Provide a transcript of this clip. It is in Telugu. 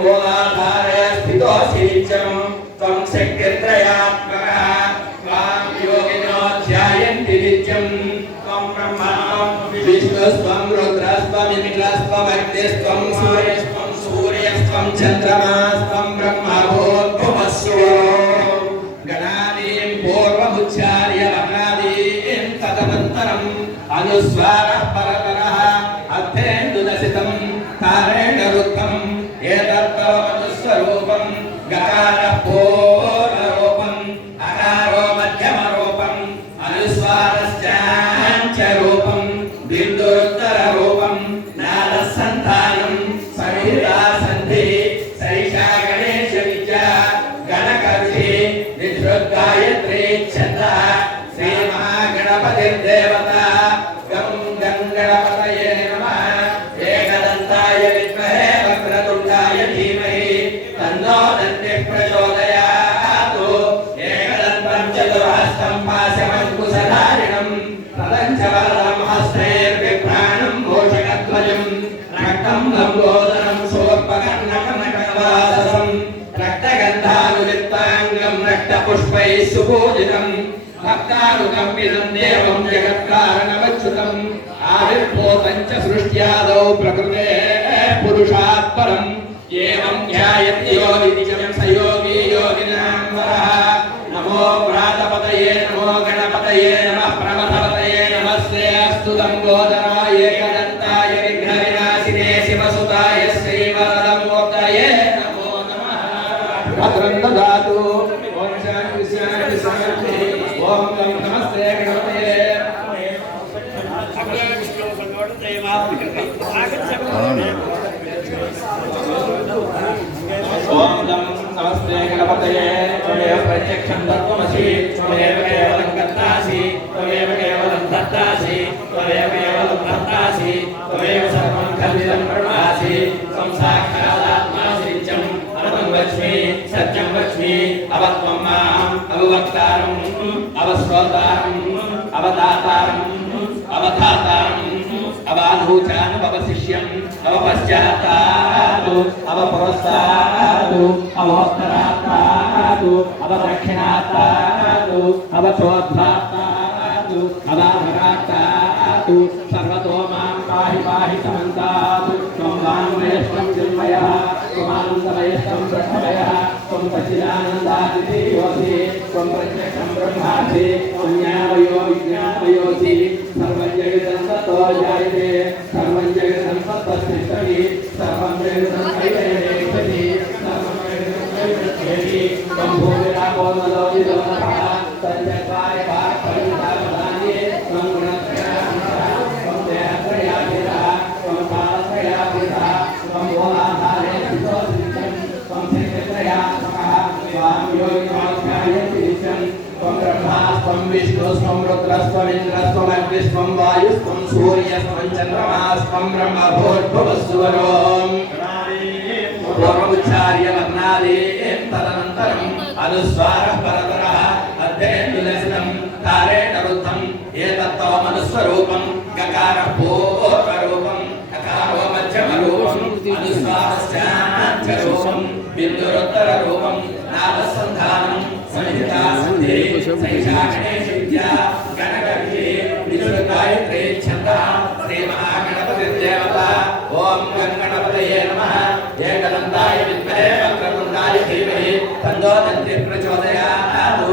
మూలాధారే స్థితోసి నిత్యం త్వం శక్తిత్రయాత్మకः త్వాం యోగినో ధ్యాయంతి నిత్యం త్వం బ్రహ్మా విష్ణుస్త్వం రుద్రస్త్వం అగ్నిస్త్వం సూర్యస్త్వం సూర్యస్త్వం చంద్రమాస్త్వం బ్రహ్మభూర్భువస్సు గణాదీం పూర్వముచ్చార్య వర్ణాదీం తదనంతరం మహాగణపతిర్దేవత గం గం గణపతయే నమః ఏకదంతాయ విద్మహే వక్రతుండాయ ధీమహి తన్నో దంతిః ప్రచోదయాతు ఏకదంతం చతుర్హస్తం పాశమంకుశధారిణం తదంచ వరదం హస్తైర్విభ్రాణం భూషణధ్వజం రక్తం లంబోదరం శోర్పకర్ణకనకవాససం రక్తగంధానులిప్తాంగం రక్తపుష్పైः సుపూజితం భక్తానుకంపితం దేవం జగత్కారణమచ్యుతం. ఆవిర్భూతం చ సృష్ట్యాదౌ ప్రకృతే పురుషాత్ పరం. ఏవం ధ్యాయతి యోగినిజం సయోగి యోగినాం వరః. నమో ప్రత్యక్షం తత్వమసి త్వమేవ కేవలం కర్తాసి త్వమేవ కేవలం ధర్తాసి త్వమేవ కేవలం భర్తాసి త్వమేవ సర్వం కల్విదం బ్రహ్మాసి త్వం సాక్షాదాత్మాసి సత్యం వచ్మి అవత్వం మా అవవక్తారం అవశ్రోతారం అవదాతారం అవధాతారం అవానూచానుభవశిష్యం అవపశ్చాత్తాదు అవపురస్తాదు అవోత్తరాత్తాదు అవదక్షిణాత్తాదు అవచోద్ధాత్తాదు అవాభరాత్తాదు సర్వతో మాం పాహి పాహి సమంతాదు త్వం వాంగ్మయస్వం त्वमानन्दमयस्त्वं ब्रह्ममयः त्वं सच्चिदानन्दादिदेवोऽसि त्वं प्रत्यक्षं ब्रह्मासि त्वं ज्ञानमयो विज्ञानमयोऽसि सर्वं जगदन्ततो जायते सर्वं जगदन्तस्तस्तिष्ठति सर्वं जगदन्तैरेक्षति सर्वं जगदन्तैरेक्षति त्वं भूमिरापोदलोदिदोनः तञ्चत्वारि पार्परिधाम రుద్రస్త్వమింద్రస్త్వం అగ్నిస్త్వం వాయుస్త్వం సూర్యస్త్వం చంద్రమాస్త్వం బ్రహ్మభూర్భువస్సువరోం పూర్వముచ్చార్య వర్ణాదేం తదనంతరం అనుస్వార పరతర అర్థేందులసితం తారేణ వృద్ధం ఏతత్వమనుస్వరూపం గకారः పూర్వరూపం అకారో మధ్యమరూపం అనుస్వారశ్చాంచరూపం బిందురుత్తర రూపం నాదసంధానం సంహితా సంధి సైషా గణేశ విద్యా Allah'ım